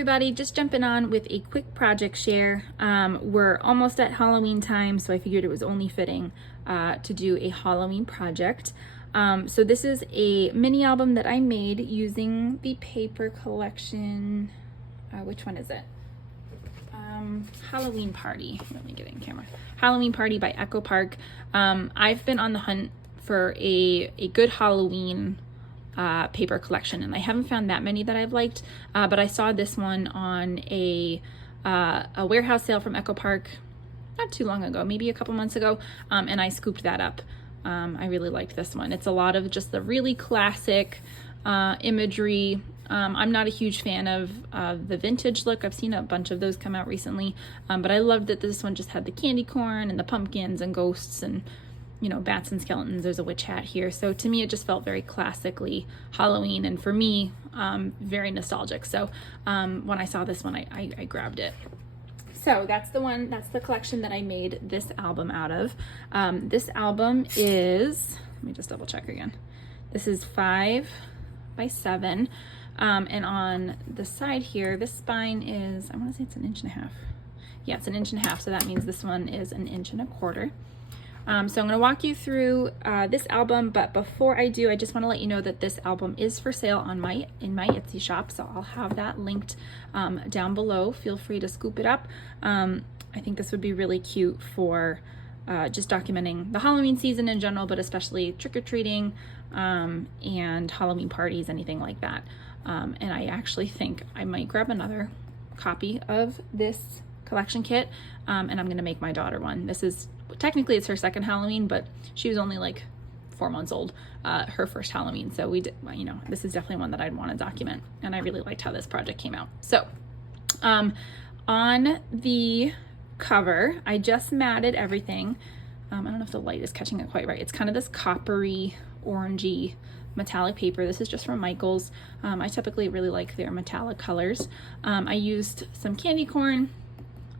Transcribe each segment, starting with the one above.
everybody, just jumping on with a quick project share. We're almost at Halloween time, so I figured it was only fitting to do a Halloween project. So this is a mini album that I made using the paper collection. Which one is it? Halloween Party. Let me get it in camera. Halloween Party by Echo Park. I've been on the hunt for a good Halloween paper collection, and I haven't found that many that I've liked, but I saw this one on a warehouse sale from Echo Park not too long ago, maybe a couple months ago, and I scooped that up. I really liked this one. It's a lot of just the really classic imagery. I'm not a huge fan of the vintage look. I've seen a bunch of those come out recently, but I loved that this one just had the candy corn and the pumpkins and ghosts and, you know, bats and skeletons. There's a witch hat here. So to me, it just felt very classically Halloween, and for me, very nostalgic. So when I saw this one, I grabbed it. So that's the collection that I made this album out of. This album is, let me just double check again. This is 5 by 7. And on the side here, this spine is, I want to say it's 1.5 inches. Yeah, it's 1.5 inches. So that means this one is 1.25 inches. So I'm going to walk you through this album, but before I do, I just want to let you know that this album is for sale on in my Etsy shop, so I'll have that linked down below. Feel free to scoop it up. I think this would be really cute for just documenting the Halloween season in general, but especially trick-or-treating and Halloween parties, anything like that. And I actually think I might grab another copy of this collection kit, and I'm going to make my daughter one. This is technically it's her second Halloween, but she was only like 4 months old, her first Halloween. So we did, you know, this is definitely one that I'd want to document, and I really liked how this project came out. So on the cover, I just matted everything. I don't know if the light is catching it quite right. It's kind of this coppery, orangey metallic paper. This is just from Michaels. I typically really like their metallic colors. I used some candy corn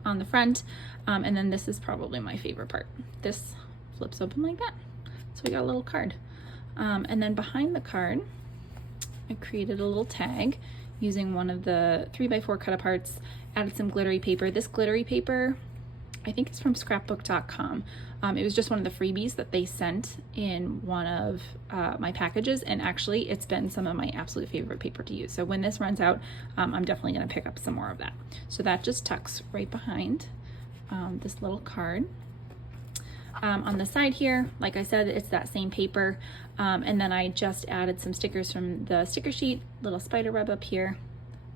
on the front, and then this is probably my favorite part. This flips open like that, so we got a little card, and then behind the card I created a little tag using one of the 3x4 cut aparts, added some glittery paper. This glittery paper I think it's from scrapbook.com. It was just one of the freebies that they sent in one of my packages, and actually it's been some of my absolute favorite paper to use. So when this runs out, I'm definitely going to pick up some more of that. So that just tucks right behind this little card. On the side here, like I said, it's that same paper, and then I just added some stickers from the sticker sheet, little spider web up here,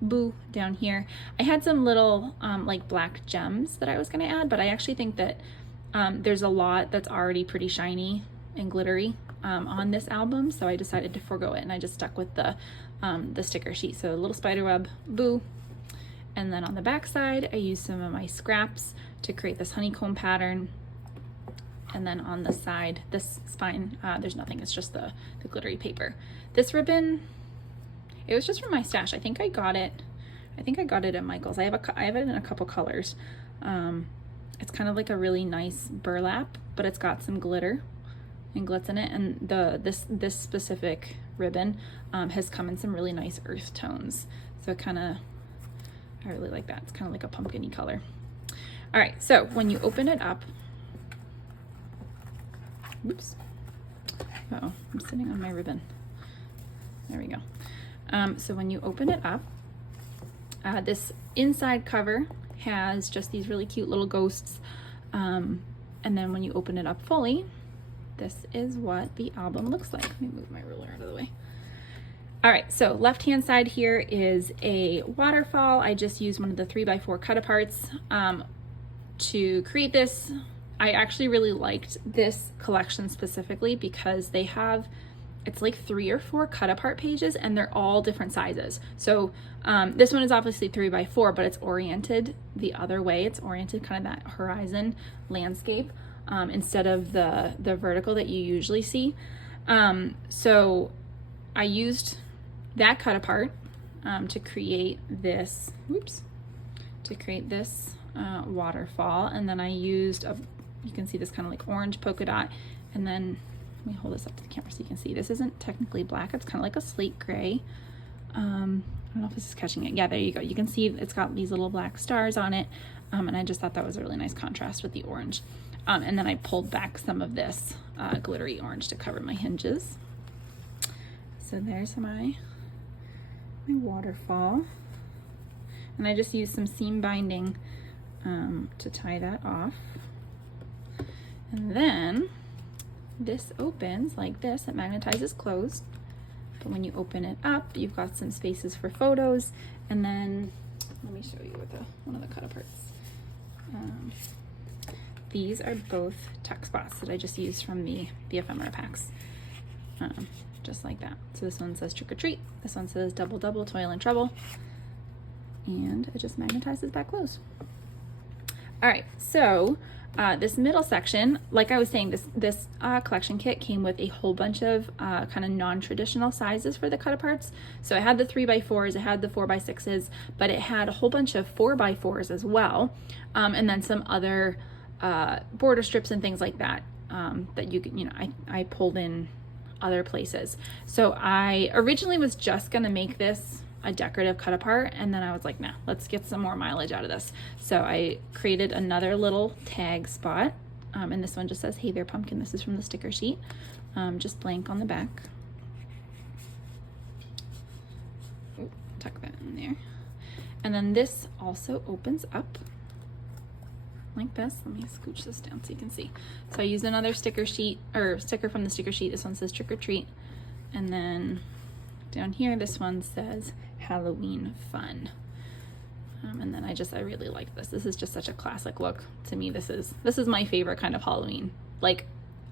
boo down here. I had some little like black gems that I was going to add, but I actually think that there's a lot that's already pretty shiny and glittery on this album, so I decided to forego it, and I just stuck with the sticker sheet. So a little spider web, boo, and then on the back side I used some of my scraps to create this honeycomb pattern, and then on the side, this spine, there's nothing, it's just the glittery paper. This ribbon, it was just from my stash. I think I got it at Michael's. I have it in a couple colors. It's kind of like a really nice burlap, but it's got some glitter and glitz in it, and this specific ribbon has come in some really nice earth tones. So I really like that. It's kind of like a pumpkin-y color. All right, so when you open it up, whoops, uh-oh, I'm sitting on my ribbon. There we go. So when you open it up, this inside cover has just these really cute little ghosts, and then when you open it up fully, this is what the album looks like. Let me move my ruler out of the way. All right, so left hand side here is a waterfall. I just used one of the 3x4 cut aparts to create this. I actually really liked this collection specifically because they have, it's like 3 or 4 cut apart pages, and they're all different sizes. So this one is obviously 3x4, but it's oriented the other way. It's oriented kind of that horizon landscape instead of the vertical that you usually see. So I used that cut apart to create this, waterfall, and then I used you can see this kind of like orange polka dot, and then let me hold this up to the camera so you can see. This isn't technically black, it's kind of like a slate gray. don't know if this is catching it. Yeah, there you go. You can see it's got these little black stars on it. And I just thought that was a really nice contrast with the orange. And then I pulled back some of this glittery orange to cover my hinges. So there's my waterfall. And I just used some seam binding to tie that off. And then this opens like this. It magnetizes closed. But when you open it up, you've got some spaces for photos. And then, let me show you with one of the cut-aparts. These are both tuck spots that I just used from the ephemera packs. Just like that. So this one says trick or treat. This one says double double, toil and trouble. And it just magnetizes back closed. All right, so this middle section, like I was saying, this collection kit came with a whole bunch of kind of non-traditional sizes for the cut-aparts. So I had the 3x4s, I had the 4x6s, but it had a whole bunch of 4x4s as well, and then some other border strips and things like that that you can, I pulled in other places. So I originally was just gonna make this a decorative cut apart, and then I was like, nah, let's get some more mileage out of this. So I created another little tag spot, and this one just says, hey there pumpkin. This is from the sticker sheet, just blank on the back. Ooh, tuck that in there. And then this also opens up like this. Let me scooch this down so you can see. So I used another sticker sheet, or sticker from the sticker sheet. This one says trick or treat, and then down here this one says Halloween fun. And then I really like this. This is just such a classic look. To me, this is my favorite kind of Halloween. Like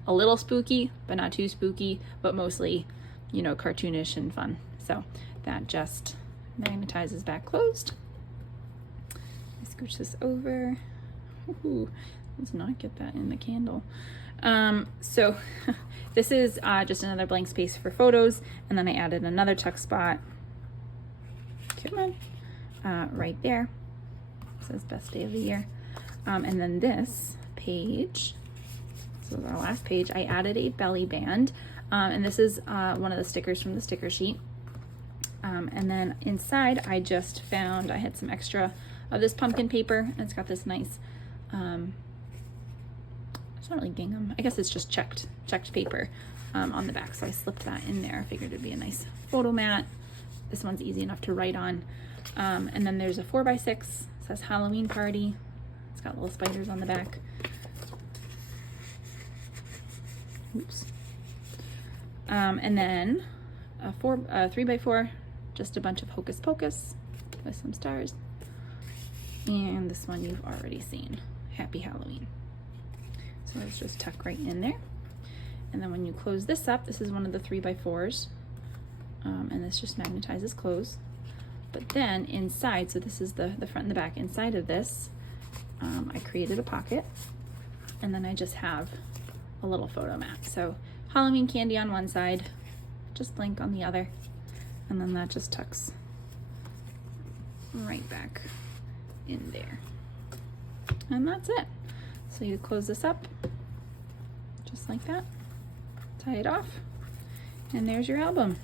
a little spooky, but not too spooky, but mostly, cartoonish and fun. So that just magnetizes back closed. I scooch this over. Ooh, let's not get that in the candle. So this is just another blank space for photos, and then I added another tuck spot. Come on, right there. It says best day of the year. And then this page, so our last page, I added a belly band, and this is one of the stickers from the sticker sheet. And then inside I just found, I had some extra of this pumpkin paper, and it's got this nice, it's not really gingham, I guess it's just checked paper on the back. So I slipped that in there. I figured it'd be a nice photo mat. This one's easy enough to write on. And then there's a 4x6, it says Halloween party. It's got little spiders on the back. Oops. And then a 3x4, just a bunch of hocus pocus with some stars. And this one you've already seen, Happy Halloween. So let's just tuck right in there. And then when you close this up, this is one of the 3x4s. And this just magnetizes closed. But then inside, so this is the front and the back, inside of this, I created a pocket, and then I just have a little photo mat. So Halloween candy on one side, just blank on the other, and then that just tucks right back in there. And that's it. So you close this up, just like that, tie it off, and there's your album.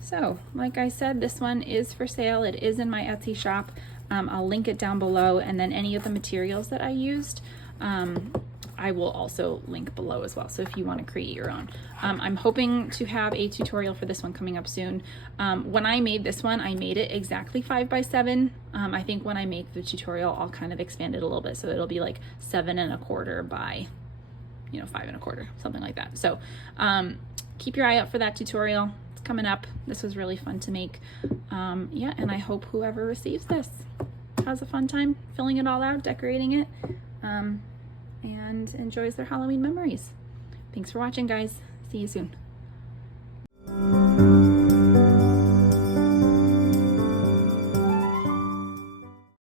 So, like I said, this one is for sale. It is in my Etsy shop. I'll link it down below, and then any of the materials that I used, I will also link below as well. So if you want to create your own. I'm hoping to have a tutorial for this one coming up soon. When I made this one, I made it exactly 5x7. I think when I make the tutorial, I'll kind of expand it a little bit. So it'll be like 7 1/4 by, 5 1/4, something like that. So keep your eye out for that tutorial. Coming up. This was really fun to make. Yeah, and I hope whoever receives this has a fun time filling it all out, decorating it, and enjoys their Halloween memories. Thanks for watching, guys. See you soon.